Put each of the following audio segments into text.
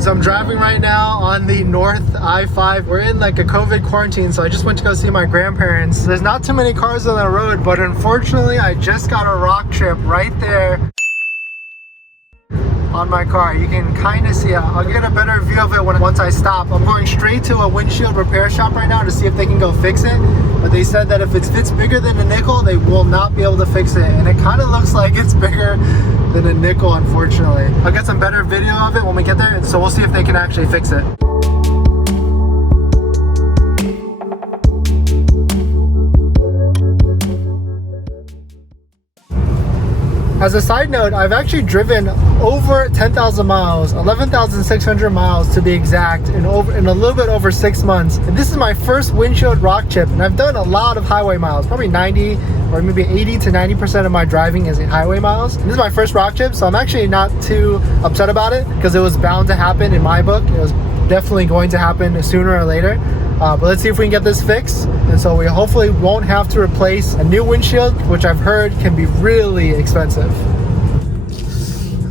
Alright, so I'm driving right now on the North I-5. We're in like a COVID quarantine, so I just went to go see my grandparents. There's not too many cars on the road, but unfortunately I just got a rock chip right there on my car. You can kind of see it. I'll get a better view of it once I stop. I'm going straight to a windshield repair shop right now to see if they can go fix it. But they said that if it fits bigger than a nickel, they will not be able to fix it. And it kind of looks like it's bigger than a nickel, unfortunately. I'll get some better video of it when we get there, so we'll see if they can actually fix it. As a side note, I've actually driven over 10,000 miles, 11,600 miles to be exact, in a little bit over 6 months. And this is my first windshield rock chip, and I've done a lot of highway miles, probably 90 or maybe 80 to 90% of my driving is in highway miles. And this is my first rock chip, so I'm actually not too upset about it because it was bound to happen in my book. It was definitely going to happen sooner or later. But let's see if we can get this fixed. And so we hopefully won't have to replace a new windshield, which I've heard can be really expensive.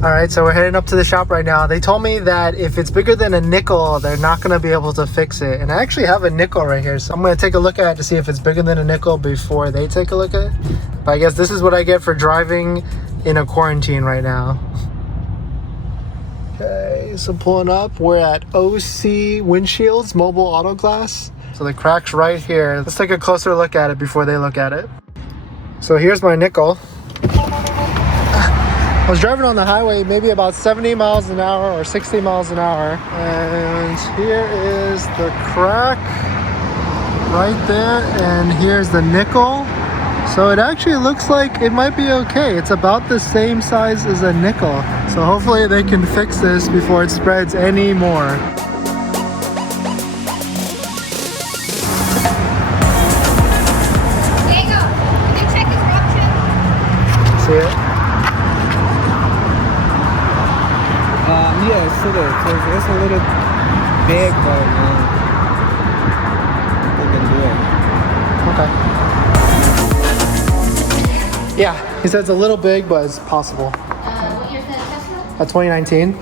All right, so we're heading up to the shop right now. They told me that if it's bigger than a nickel, they're not gonna be able to fix it. And I actually have a nickel right here, so I'm gonna take a look at it to see if it's bigger than a nickel before they take a look at it. But I guess this is what I get for driving in a quarantine right now. Okay, so pulling up, we're at OC Windshields, Mobile Auto Glass. So the crack's right here. Let's take a closer look at it before they look at it. So here's my nickel. I was driving on the highway maybe about 70 miles an hour or 60 miles an hour. And here is the crack right there. And here's the nickel. So it actually looks like it might be okay. It's about the same size as a nickel. So hopefully they can fix this before it spreads any more. Diego, can you check his rock chip? See it? Yeah, it should have, because it's a little big, but we can do it. Okay. Yeah, he said it's a little big, but it's possible. What year's that Tesla? A 2019.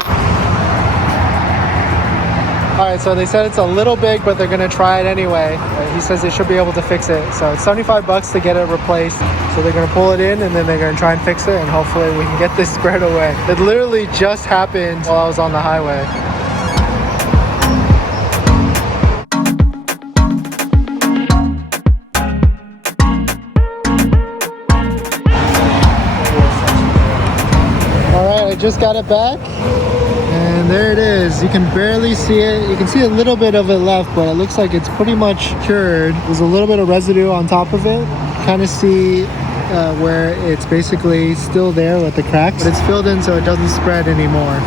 Alright, so they said it's a little big, but they're gonna try it anyway. He says they should be able to fix it. So it's 75 bucks to get it replaced. So they're gonna pull it in and then they're gonna try and fix it, and hopefully we can get this squared away. It literally just happened while I was on the highway. Alright, I just got it back. And there it is. You can barely see it. You can see a little bit of it left, but it looks like it's pretty much cured. There's a little bit of residue on top of it. Kind of see where it's basically still there with the cracks, but it's filled in so it doesn't spread anymore.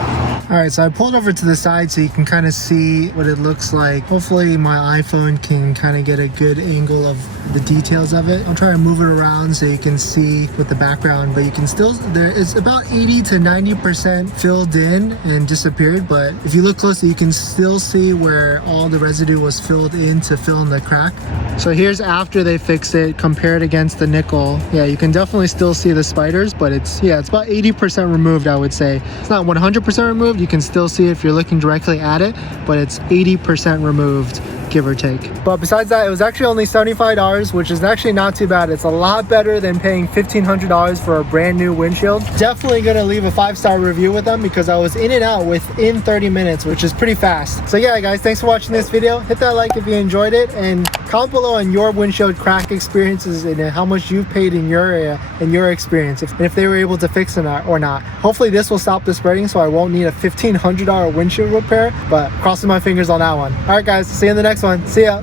Alright, so I pulled over to the side so you can kind of see what it looks like. Hopefully my iPhone can kind of get a good angle of the details of it. I'll try to move it around so you can see with the background, but you can still, it's about 80 to 90% filled in and disappeared, but if you look closely you can still see where all the residue was filled in to fill in the crack. So here's after they fixed it compared against the nickel. Yeah, you can definitely still see the spiders, but it's about 80% removed, I would say. It's not 100% removed. You can still see it if you're looking directly at it, but it's 80% removed, give or take. But besides that, it was actually only $75, which is actually not too bad. It's a lot better than paying $1,500 for a brand new windshield. Definitely gonna leave a 5-star review with them because I was in and out within 30 minutes, which is pretty fast. So yeah, guys, thanks for watching this video. Hit that like if you enjoyed it, and comment below on your windshield crack experiences and how much you've paid in your area and your experience, if they were able to fix it or not. Hopefully this will stop the spreading so I won't need a $1,500 windshield repair, but crossing my fingers on that one. All right, guys, see you in the next one. See ya.